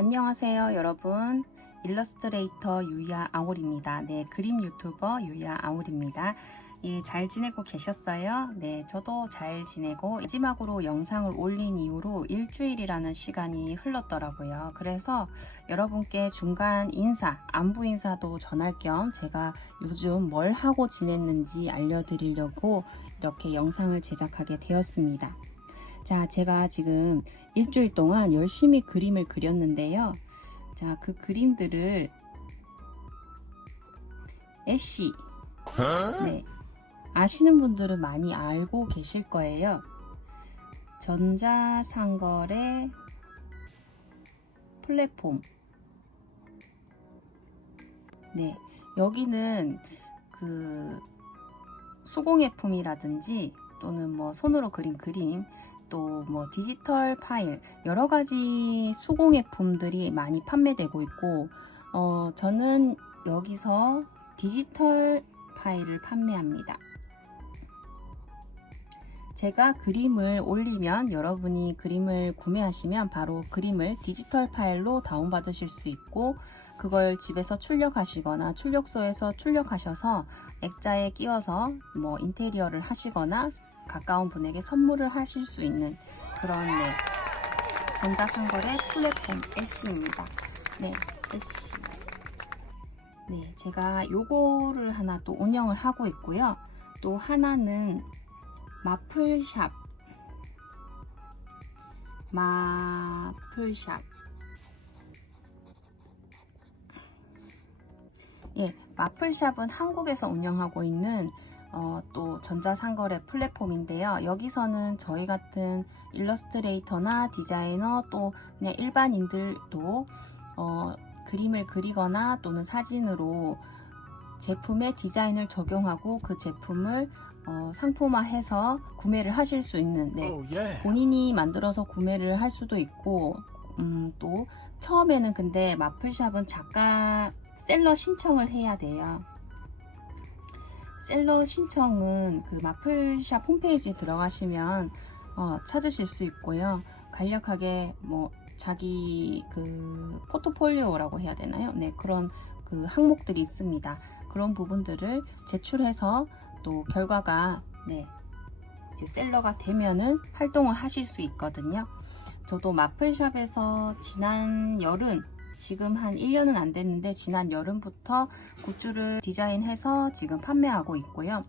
안녕하세요 여러분, 일러스트레이터 유야 아울입니다. 네, 그림 유튜버 유야 아울입니다. 예, 잘 지내고 계셨어요? 네, 저도 잘 지내고 마지막으로 영상을 올린 이후로 일주일이라는 시간이 흘렀더라고요. 그래서 여러분께 중간 인사, 안부 인사도 전할 겸 제가 요즘 뭘 하고 지냈는지 알려드리려고 이렇게 영상을 제작하게 되었습니다. 자, 제가 지금 일주일 동안 열심히 그림을 그렸는데요. 자, 그 그림들을 애쉬, 네, 아시는 분들은 많이 알고 계실 거예요. 전자상거래 플랫폼. 네, 여기는 그 수공예품이라든지 또는 뭐 손으로 그린 그림, 또 뭐 디지털 파일, 여러 가지 수공예품들이 많이 판매되고 있고, 저는 여기서 디지털 파일을 판매합니다. 제가 그림을 올리면 여러분이 그림을 구매하시면 바로 그림을 디지털 파일로 다운받으실 수 있고, 그걸 집에서 출력하시거나 출력소에서 출력하셔서 액자에 끼워서 뭐 인테리어를 하시거나 가까운 분에게 선물을 하실 수 있는 그런 전자상거래 플랫폼 애쉬입니다. 네, 애쉬. 네, 제가 요거를 하나 또 운영을 하고 있고요. 또 하나는 마플샵. 예, 마플샵은 한국에서 운영하고 있는 또 전자상거래 플랫폼인데요. 여기서는 저희 같은 일러스트레이터나 디자이너 또 그냥 일반인들도 그림을 그리거나 또는 사진으로 제품에 디자인을 적용하고 그 제품을 상품화해서 구매를 하실 수 있는, 본인이 만들어서 구매를 할 수도 있고, 또 처음에는 근데 마플샵은 작가 셀러 신청을 해야 돼요. 셀러 신청은 그 마플샵 홈페이지에 들어가시면 찾으실 수 있고요. 간략하게 뭐 자기 그 포트폴리오라고 해야 되나요? 네, 그런 그 항목들이 있습니다. 그런 부분들을 제출해서 또 결과가 이제 셀러가 되면은 활동을 하실 수 있거든요. 저도 마플샵에서 지난 여름, 지금 한 1년은 안 됐는데 지난 여름부터 굿즈를 디자인해서 지금 판매하고 있고요.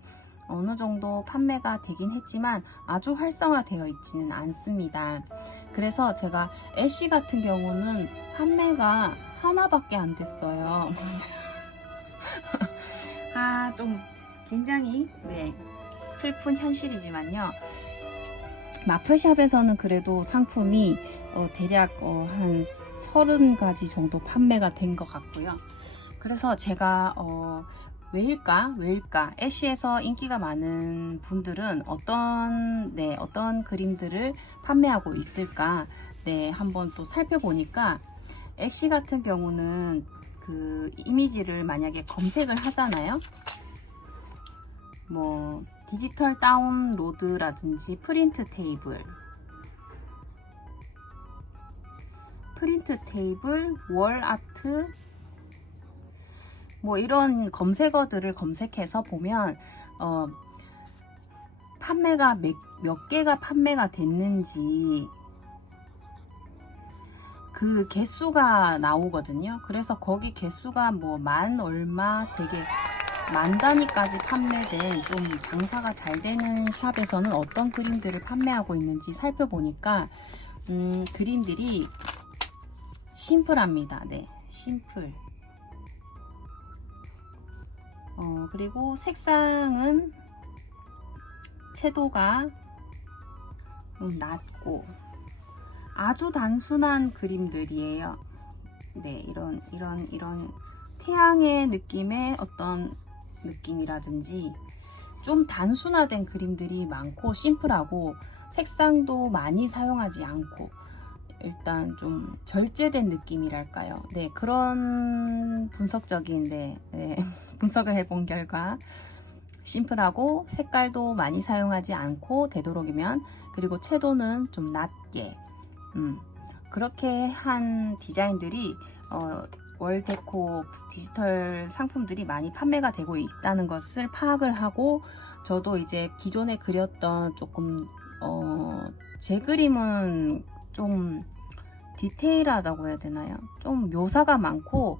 어느 정도 판매가 되긴 했지만 아주 활성화되어 있지는 않습니다. 그래서 제가 애쉬 같은 경우는 판매가 하나밖에 안 됐어요. 좀 굉장히 슬픈 현실이지만요. 마플샵에서는 그래도 상품이 대략 한 30가지 정도 판매가 된 것 같고요. 그래서 제가 왜일까? 애쉬에서 인기가 많은 분들은 어떤 그림들을 판매하고 있을까? 한번 또 살펴보니까 애쉬 같은 경우는 그 이미지를 만약에 검색을 하잖아요. 뭐 디지털 다운로드라든지 프린트 테이블, 월 아트, 뭐 이런 검색어들을 검색해서 보면 판매가 몇 개가 판매가 됐는지 그 개수가 나오거든요. 그래서 거기 개수가 뭐 만 얼마, 되게 만 단위까지 판매된 좀 장사가 잘 되는 샵에서는 어떤 그림들을 판매하고 있는지 살펴보니까 그림들이 심플합니다. 네, 심플. 그리고 색상은 채도가 낮고 아주 단순한 그림들이에요. 네, 이런 태양의 느낌의 어떤 느낌이라든지 좀 단순화된 그림들이 많고 심플하고 색상도 많이 사용하지 않고 일단 좀 절제된 느낌이랄까요. 네, 그런 분석적인 분석을 해본 결과 심플하고 색깔도 많이 사용하지 않고 되도록이면, 그리고 채도는 좀 낮게 그렇게 한 디자인들이 월데코 디지털 상품들이 많이 판매가 되고 있다는 것을 파악을 하고, 저도 이제 기존에 그렸던 조금 제 그림은 좀 디테일하다고 해야 되나요? 좀 묘사가 많고,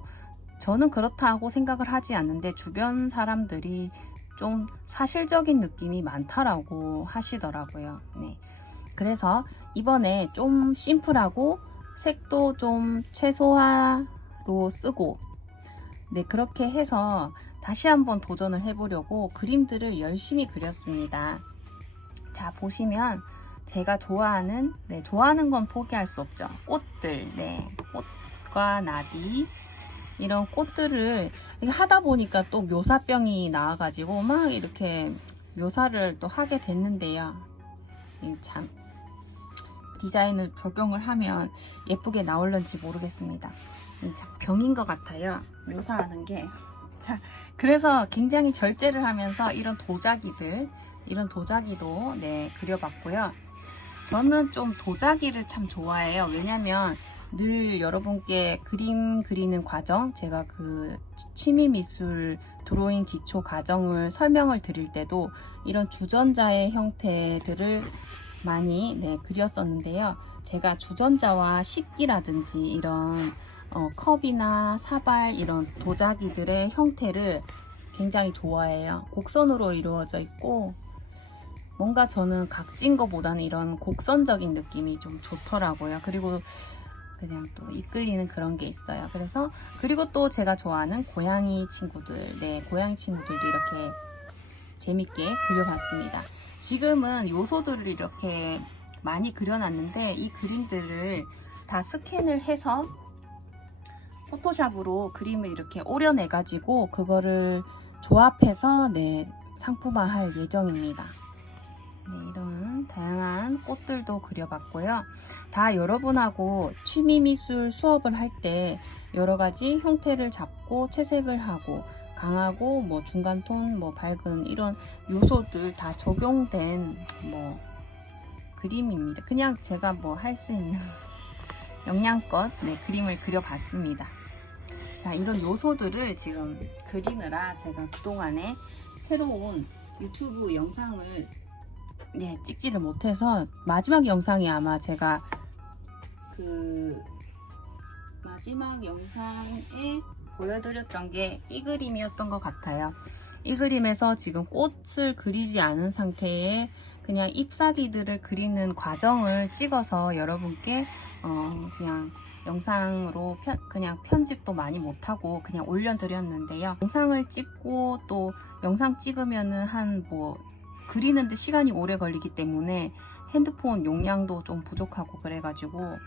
저는 그렇다고 생각을 하지 않는데 주변 사람들이 좀 사실적인 느낌이 많다라고 하시더라고요. 네. 그래서 이번에 좀 심플하고 색도 좀 최소화로 쓰고, 네, 그렇게 해서 다시 한번 도전을 해보려고 그림들을 열심히 그렸습니다. 자, 보시면 제가 좋아하는, 네, 좋아하는 건 포기할 수 없죠. 꽃들, 네, 꽃과 나비, 이런 꽃들을 하다 보니까 또 묘사병이 나와가지고 막 이렇게 묘사를 또 하게 됐는데요. 참, 디자인을 적용을 하면 예쁘게 나올는지 모르겠습니다. 참 병인 것 같아요, 묘사하는 게. 자, 그래서 굉장히 절제를 하면서 이런 도자기도 네, 그려봤고요. 저는 좀 도자기를 참 좋아해요. 왜냐면 늘 여러분께 그림 그리는 과정, 제가 그 취미미술 드로잉 기초 과정을 설명을 드릴 때도 이런 주전자의 형태들을 많이 네, 그렸었는데요. 제가 주전자와 식기라든지 이런 컵이나 사발, 이런 도자기들의 형태를 굉장히 좋아해요. 곡선으로 이루어져 있고 뭔가 저는 각진 거보다는 이런 곡선적인 느낌이 좀 좋더라고요. 그리고 그냥 또 이끌리는 그런 게 있어요. 그래서, 그리고 또 제가 좋아하는 고양이 친구들, 네, 고양이 친구들도 이렇게 재밌게 그려봤습니다. 지금은 요소들을 이렇게 많이 그려놨는데 이 그림들을 다 스캔을 해서 포토샵으로 그림을 이렇게 오려내가지고 그거를 조합해서 네, 상품화할 예정입니다. 네, 이런 다양한 꽃들도 그려봤고요. 다 여러분하고 취미미술 수업을 할 때 여러가지 형태를 잡고 채색을 하고 강하고 뭐 중간톤, 뭐 밝은 이런 요소들 다 적용된 뭐 그림입니다. 그냥 제가 뭐 할 수 있는 영양껏 네, 그림을 그려봤습니다. 자, 이런 요소들을 지금 그리느라 제가 그동안에 새로운 유튜브 영상을 네, 찍지를 못해서 마지막 영상이 아마 제가 그 마지막 영상에 보여드렸던 게 이 그림이었던 것 같아요. 이 그림에서 지금 꽃을 그리지 않은 상태에 그냥 잎사귀들을 그리는 과정을 찍어서 여러분께 그냥 영상으로 그냥 편집도 많이 못하고 그냥 올려드렸는데요. 영상을 찍고 또 영상 찍으면은 한 뭐 그리는데 시간이 오래 걸리기 때문에 핸드폰 용량도 좀 부족하고 그래가지고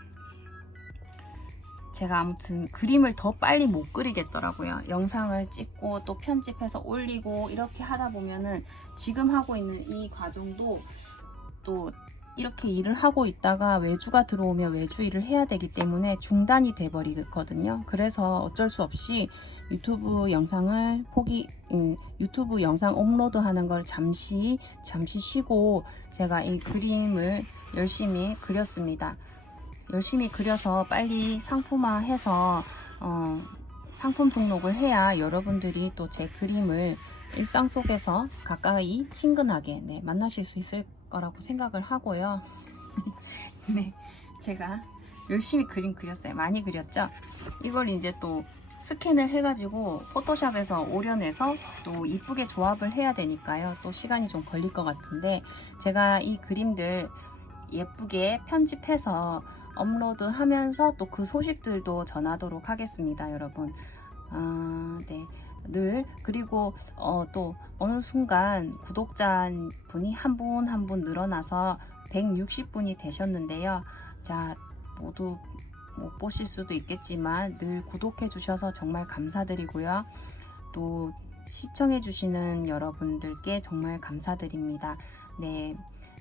제가 아무튼 그림을 더 빨리 못 그리겠더라고요. 영상을 찍고 또 편집해서 올리고 이렇게 하다 보면은 지금 하고 있는 이 과정도 또 이렇게 일을 하고 있다가 외주가 들어오면 외주 일을 해야 되기 때문에 중단이 돼 버리거든요. 그래서 어쩔 수 없이 유튜브 영상을 유튜브 영상 업로드 하는 걸 잠시 쉬고 제가 이 그림을 열심히 그렸습니다. 열심히 그려서 빨리 상품화해서 상품 등록을 해야 여러분들이 또 제 그림을 일상 속에서 가까이 친근하게 네, 만나실 수 있을 거라고 생각을 하고요. 네, 제가 열심히 그림 그렸어요. 많이 그렸죠? 이걸 이제 또 스캔을 해가지고 포토샵에서 오려내서 또 이쁘게 조합을 해야 되니까요. 또 시간이 좀 걸릴 것 같은데 제가 이 그림들 예쁘게 편집해서 업로드하면서 또 그 소식들도 전하도록 하겠습니다, 여러분. 네. 그리고 또 어느 순간 구독자 분이 한 분 한 분 늘어나서 160분이 되셨는데요. 자, 모두 못 보실 수도 있겠지만 늘 구독해 주셔서 정말 감사드리고요. 또 시청해 주시는 여러분들께 정말 감사드립니다. 네,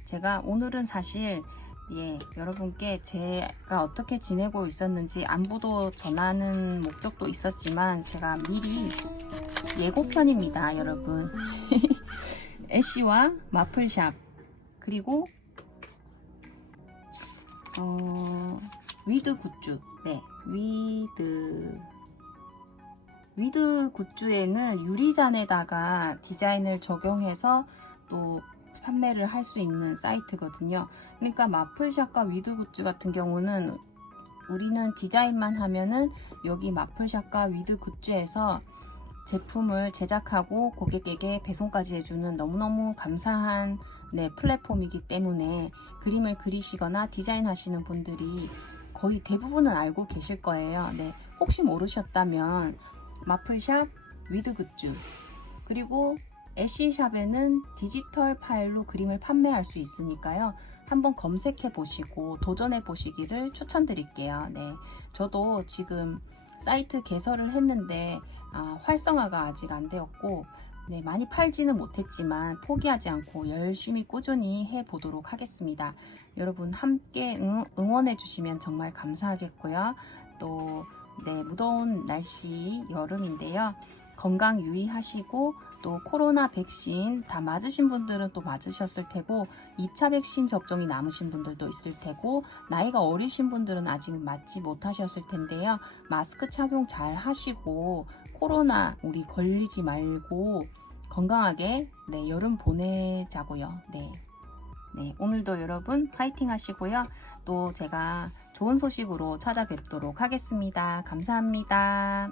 제가 오늘은 사실 여러분께 제가 어떻게 지내고 있었는지 안부도 전하는 목적도 있었지만 제가 미리 예고편입니다, 여러분. 애쉬와 마플샵 그리고 위드 굿즈. 네, 위드 굿즈에는 유리잔에다가 디자인을 적용해서 또 판매를 할 수 있는 사이트거든요. 그러니까 마플샵과 위드 굿즈 같은 경우는 우리는 디자인만 하면은 여기 마플샵과 위드 굿즈에서 제품을 제작하고 고객에게 배송까지 해주는 너무너무 감사한 플랫폼이기 때문에 그림을 그리시거나 디자인하시는 분들이 거의 대부분은 알고 계실 거예요. 네, 혹시 모르셨다면 마플샵, 위드 굿즈, 그리고 애쉬샵에는 디지털 파일로 그림을 판매할 수 있으니까요. 한번 검색해 보시고 도전해 보시기를 추천드릴게요. 네, 저도 지금 사이트 개설을 했는데 활성화가 아직 안 되었고 네, 많이 팔지는 못했지만 포기하지 않고 열심히 꾸준히 해 보도록 하겠습니다. 여러분 함께 응원해 주시면 정말 감사하겠고요. 또 무더운 날씨 여름인데요. 건강 유의하시고 또 코로나 백신 다 맞으신 분들은 또 맞으셨을 테고 2차 백신 접종이 남으신 분들도 있을 테고 나이가 어리신 분들은 아직 맞지 못하셨을 텐데요. 마스크 착용 잘 하시고 코로나 우리 걸리지 말고 건강하게 여름 보내자고요. 네, 오늘도 여러분 파이팅 하시고요. 또 제가 좋은 소식으로 찾아뵙도록 하겠습니다. 감사합니다.